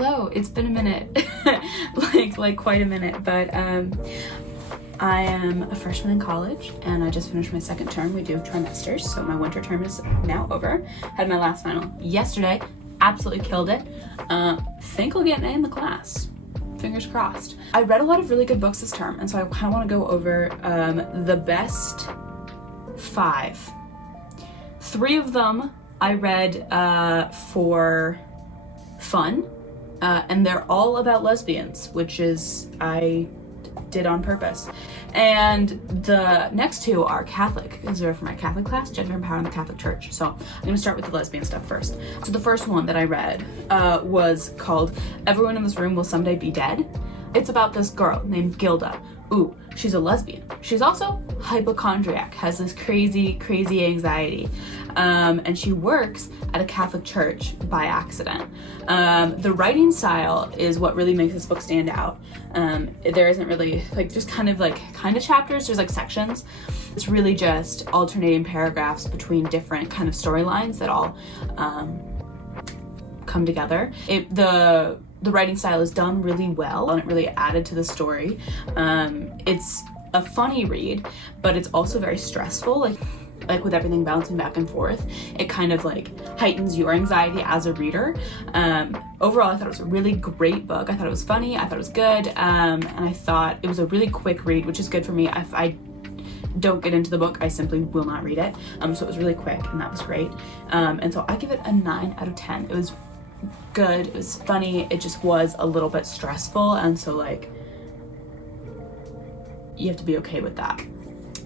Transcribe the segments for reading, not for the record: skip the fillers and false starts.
Hello, it's been a minute, like quite a minute, but I am a freshman in college and I just finished my second term. We do trimesters, so my winter term is now over. Had my last final yesterday, absolutely killed it. Think I'll get an A in the class. Fingers crossed. I read a lot of really good books this term, and so I kind of want to go over the best 5. 3 of them I read for fun, and they're all about lesbians, which is I did on purpose. And the next 2 are Catholic, because they're for my Catholic class, Gender and Power in the Catholic Church. So I'm gonna start with the lesbian stuff first. So the first one that I read was called Everyone in This Room Will Someday Be Dead. It's about this girl named Gilda. Ooh, she's a lesbian. She's also hypochondriac, has this crazy anxiety. And she works at a Catholic church by accident. The writing style is what really makes this book stand out. There isn't really, there's kind of chapters, there's like sections. It's really just alternating paragraphs between different kind of storylines that all come together. The writing style is done really well, and it really added to the story. It's a funny read, but it's also very stressful. Like with everything bouncing back and forth, it kind of heightens your anxiety as a reader. Overall, I thought it was a really great book. I thought it was funny, I thought it was good, and I thought it was a really quick read, which is good for me. If I don't get into the book, I simply will not read it. So it was really quick, and that was great. And so I give it a 9 out of 10. It was good, it was funny, it just was a little bit stressful, and so you have to be okay with that.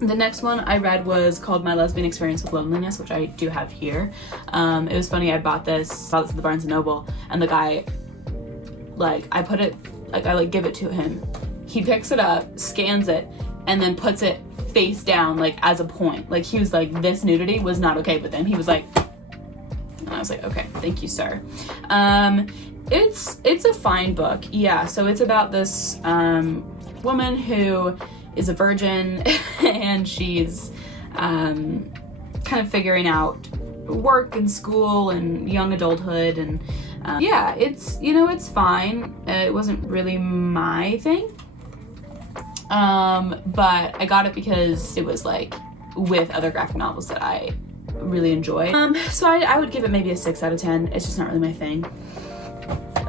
The next one I read was called My Lesbian Experience with Loneliness, which I do have here. It was funny, I bought this at the Barnes & Noble, and the guy, I put it, I give it to him. He picks it up, scans it, and then puts it face down, as a point. He was this nudity was not okay with him. He was and I was okay, thank you, sir. It's a fine book, yeah. So it's about this woman who is a virgin and she's kind of figuring out work and school and young adulthood, and yeah, it's fine. It wasn't really my thing, but I got it because it was with other graphic novels that I really enjoy. So I would give it maybe a 6 out of 10. It's just not really my thing.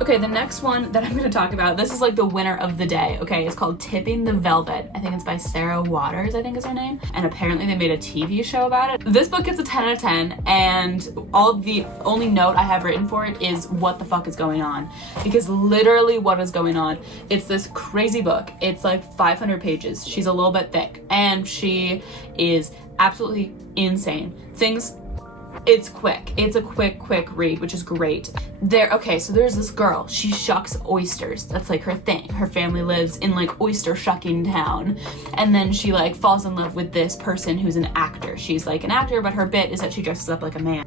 Okay, the next one that I'm going to talk about, this is the winner of the day, okay? It's called Tipping the Velvet. I think it's by Sarah Waters, I think is her name. And apparently they made a TV show about it. This book gets a 10 out of 10, and the only note I have written for it is what the fuck is going on. Because literally what is going on, it's this crazy book. It's 500 pages. She's a little bit thick, and she is absolutely insane. It's quick. It's a quick read, which is great. So there's this girl. She shucks oysters. That's her thing. Her family lives in oyster shucking town. And then she falls in love with this person who's an actor. She's an actor, but her bit is that she dresses up like a man.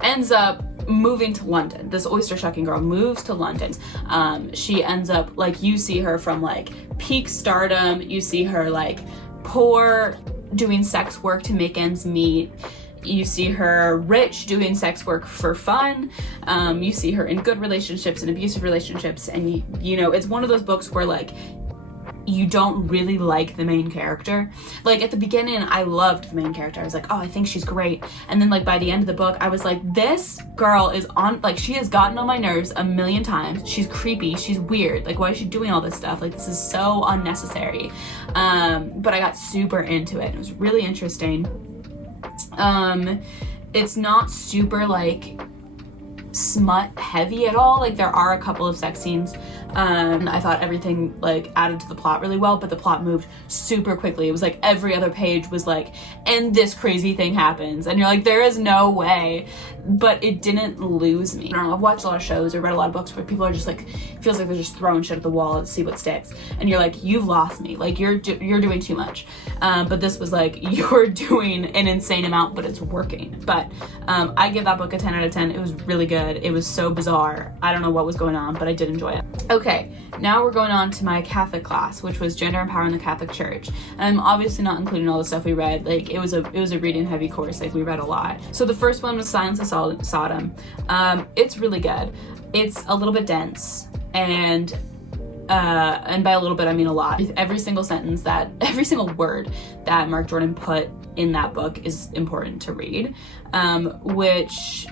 Ends up moving to London. This oyster shucking girl moves to London. She ends up you see her from peak stardom. You see her poor, doing sex work to make ends meet. You see her rich, doing sex work for fun. You see her in good relationships and abusive relationships, and it's one of those books where you don't really like the main character. At the beginning, I loved the main character. I was oh, I think she's great. And then by the end of the book, I was this girl is on, she has gotten on my nerves a million times. She's creepy, she's weird. Why is she doing all this stuff? This is so unnecessary. But I got super into it. It was really interesting. It's not super smut heavy at all. There are a couple of sex scenes. I thought everything added to the plot really well, but the plot moved super quickly. It was every other page was and this crazy thing happens, and you're there is no way. But it didn't lose me. I don't know, I've watched a lot of shows or read a lot of books where people are just feels like they're just throwing shit at the wall to see what sticks, and you're you've lost me. You're doing too much. But this was you're doing an insane amount, but it's working. But I give that book a 10 out of 10. It was really good. It was so bizarre. I don't know what was going on, but I did enjoy it. Okay, now we're going on to my Catholic class, which was Gender and Power in the Catholic Church. And I'm obviously not including all the stuff we read. It was a reading heavy course. We read a lot. So the first one was Silence of Sodom. It's really good. It's a little bit dense. and by a little bit I mean a lot. Every single word that Mark Jordan put in that book is important to read, which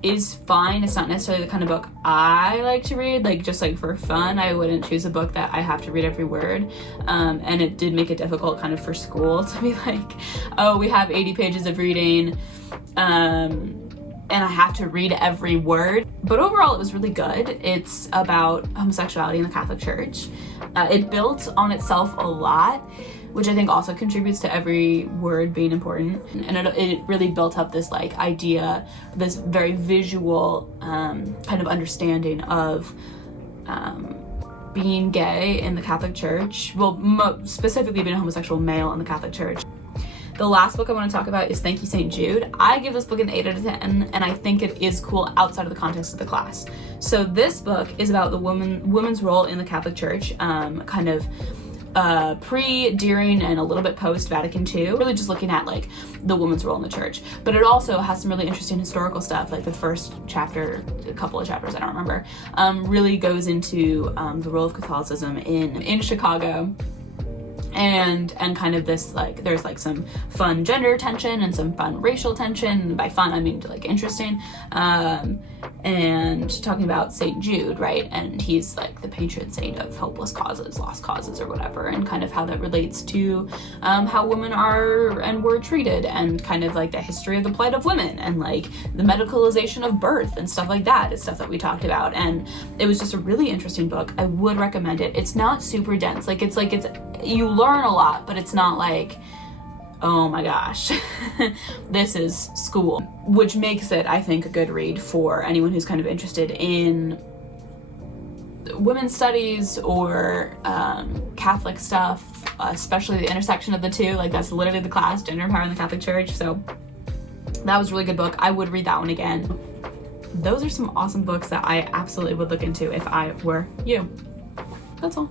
is fine. It's not necessarily the kind of book I like to read, like just like for fun. I wouldn't choose a book that I have to read every word, and it did make it difficult kind of for school to be like, oh, we have 80 pages of reading, and I have to read every word. But overall it was really good. It's about homosexuality in the Catholic Church. It built on itself a lot, which I think also contributes to every word being important. And it really built up this like idea, this very visual kind of understanding of being gay in the Catholic Church. Well, specifically being a homosexual male in the Catholic Church. The last book I want to talk about is Thank You, St. Jude. I give this book an 8 out of 10, and I think it is cool outside of the context of the class. So this book is about the woman's role in the Catholic Church, kind of pre, during, and a little bit post Vatican II, really just looking at like the woman's role in the church. But it also has some really interesting historical stuff, like the first chapter, a couple of chapters, I don't remember, really goes into the role of Catholicism in Chicago. And kind of this, like, there's like some fun gender tension and some fun racial tension. By fun I mean like interesting, and talking about St. Jude, right? And he's like the patron saint of hopeless causes, lost causes, or whatever, and kind of how that relates to how women are and were treated, and kind of like the history of the plight of women, and like the medicalization of birth and stuff like that is stuff that we talked about. And it was just a really interesting book. I would recommend it. It's not super dense. It's you learn a lot, but it's not like, oh my gosh, this is school, which makes it, I think, a good read for anyone who's kind of interested in women's studies or Catholic stuff, especially the intersection of the two. Like, that's literally the class, Gender Power in the Catholic Church. So that was a really good book. I would read that one again. Those are some awesome books that I absolutely would look into if I were you. That's all.